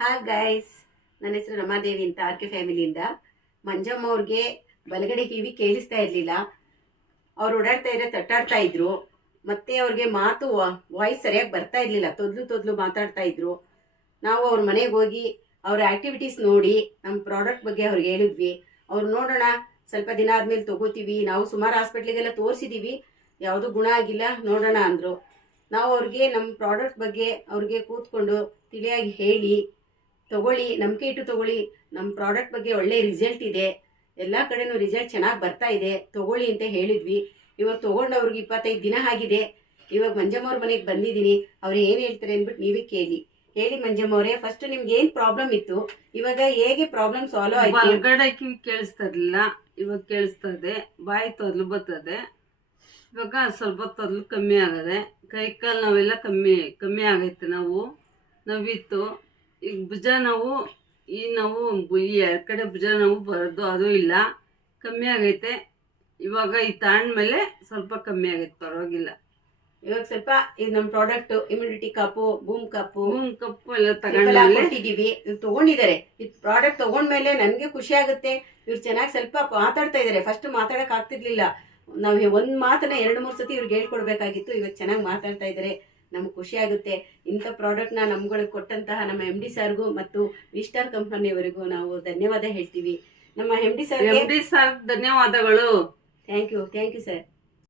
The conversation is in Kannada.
ಹಾಯ್ ಗೈಸ್, ನನ್ನ ಹೆಸರು ರಮಾದೇವಿ ಅಂತ ಆರ್ ಕೆ ಫ್ಯಾಮಿಲಿಯಿಂದ. ಮಂಜಮ್ಮ ಅವ್ರಿಗೆ ಬಲಗಡೆ ಕಿವಿ ಕೇಳಿಸ್ತಾ ಇರಲಿಲ್ಲ. ಅವ್ರು ಓಡಾಡ್ತಾ ಇದ್ರೆ ತಟ್ಟಾಡ್ತಾ ಇದ್ರು. ಮತ್ತೆ ಅವ್ರಿಗೆ ಮಾತು ವಾಯ್ಸ್ ಸರಿಯಾಗಿ ಬರ್ತಾ ಇರಲಿಲ್ಲ, ತೊದ್ಲು ಮಾತಾಡ್ತಾ ಇದ್ರು. ನಾವು ಅವ್ರ ಮನೆಗೆ ಹೋಗಿ ಅವ್ರ ಆಕ್ಟಿವಿಟೀಸ್ ನೋಡಿ ನಮ್ಮ ಪ್ರಾಡಕ್ಟ್ ಬಗ್ಗೆ ಅವ್ರಿಗೆ ಹೇಳಿದ್ವಿ. ಅವ್ರು ನೋಡೋಣ, ಸ್ವಲ್ಪ ದಿನ ಆದ್ಮೇಲೆ ತಗೋತೀವಿ, ನಾವು ಸುಮಾರು ಹಾಸ್ಪಿಟ್ಲಿಗೆಲ್ಲ ತೋರಿಸಿದೀವಿ, ಯಾವುದು ಗುಣ ಆಗಿಲ್ಲ, ನೋಡೋಣ ಅಂದರು. ನಾವು ಅವ್ರಿಗೆ ನಮ್ಮ ಪ್ರಾಡಕ್ಟ್ ಬಗ್ಗೆ ಅವ್ರಿಗೆ ಕೂತ್ಕೊಂಡು ತಿಳಿಯಾಗಿ ಹೇಳಿ, ತಗೊಳ್ಳಿ, ನಂಬಿಕೆ ಇಟ್ಟು ತಗೊಳ್ಳಿ, ನಮ್ಮ ಪ್ರಾಡಕ್ಟ್ ಬಗ್ಗೆ ಒಳ್ಳೆ ರಿಸಲ್ಟ್ ಇದೆ, ಎಲ್ಲ ಕಡೆನೂ ರಿಸಲ್ಟ್ ಚೆನ್ನಾಗಿ ಬರ್ತಾ ಇದೆ, ತಗೊಳ್ಳಿ ಅಂತ ಹೇಳಿದ್ವಿ. ಇವಾಗ ತೊಗೊಂಡು ಅವ್ರಿಗೆ 25 ದಿನ ಆಗಿದೆ. ಇವಾಗ ಮಂಜಮ್ಮ ಅವ್ರ ಮನೆಗೆ ಬಂದಿದ್ದೀನಿ. ಅವ್ರು ಏನು ಹೇಳ್ತಾರೆ ಅಂದ್ಬಿಟ್ಟು ನೀವೇ ಹೇಳಿ ಮಂಜಮ್ಮ ಅವರೇ, ಫಸ್ಟ್ ನಿಮ್ಗೆ ಏನು ಪ್ರಾಬ್ಲಮ್ ಇತ್ತು, ಇವಾಗ ಹೇಗೆ ಪ್ರಾಬ್ಲಮ್ ಸಾಲ್ವ್ ಆಯ್ತು? ಹೊರಗಡೆ ಕಿವಿ ಕೇಳಿಸ್ತಾ ಇರ್ಲಿಲ್ಲ, ಇವಾಗ ಕೇಳಿಸ್ತಾ ಇದೆ. ಬಾಯಿ ತೊದಲು ಬರ್ತದೆ, ಇವಾಗ ಸ್ವಲ್ಪ ತೊದಲು ಕಮ್ಮಿ ಆಗದೆ. ಕೈ ಕಾಲು ನೋವೆಲ್ಲ ಕಮ್ಮಿ ಆಗೈತೆ. ನೋವಿತ್ತು. ಈಗ ಭುಜ ನೋವು, ಈ ನೋವು, ಈ ಎರಡು ಕಡೆ ಭುಜ ನೋವು ಬರೋದು ಅದು ಇಲ್ಲ, ಕಮ್ಮಿ ಆಗೈತೆ. ಇವಾಗ ಈ ತಾಂಡ್ಮೇಲೆ ಸ್ವಲ್ಪ ಕಮ್ಮಿ ಆಗೈತೆ, ಪರವಾಗಿಲ್ಲ. ಇವಾಗ ಸ್ವಲ್ಪ ಇದು ನಮ್ಮ ಪ್ರಾಡಕ್ಟ್ ಇಮ್ಯುನಿಟಿ ಕಪ್ಪು, ಬೂಮ್ ಕಪ್ಪು ಎಲ್ಲ ತಗೊಂಡಿದೀವಿ. ತಗೊಂಡಿದ್ದಾರೆ. ಇದು ಪ್ರಾಡಕ್ಟ್ ತಗೊಂಡ್ಮೇಲೆ ನನಗೆ ಖುಷಿ ಆಗುತ್ತೆ. ಇವ್ರು ಚೆನ್ನಾಗಿ ಸ್ವಲ್ಪ ಮಾತಾಡ್ತಾ ಇದಾರೆ. ಫಸ್ಟ್ ಮಾತಾಡಕ್ ಆಗ್ತಿರ್ಲಿಲ್ಲ. ನಾವು ಒಂದ್ ಮಾತನ್ನ 2-3 ಸತಿ ಇವ್ರಿಗೆ ಹೇಳ್ಕೊಡ್ಬೇಕಾಗಿತ್ತು. ಇವಾಗ ಚೆನ್ನಾಗಿ ಮಾತಾಡ್ತಾ ಇದ್ದಾರೆ, ನಮ್ಗೆ ಖುಷಿ ಆಗುತ್ತೆ. ಇಂಥ ಪ್ರಾಡಕ್ಟ್ನ ನಮ್ಗಳಿಗೆ ಕೊಟ್ಟಂತಹ ನಮ್ಮ MD ಸರ್ಗೂ ಮತ್ತು ವಿಸ್ಟಾರ್ ಕಂಪನಿಯವರಿಗೂ ನಾವು ಧನ್ಯವಾದ ಹೇಳ್ತೀವಿ. ನಮ್ಮ MD ಸರ್ ಧನ್ಯವಾದಗಳು. Thank you sir.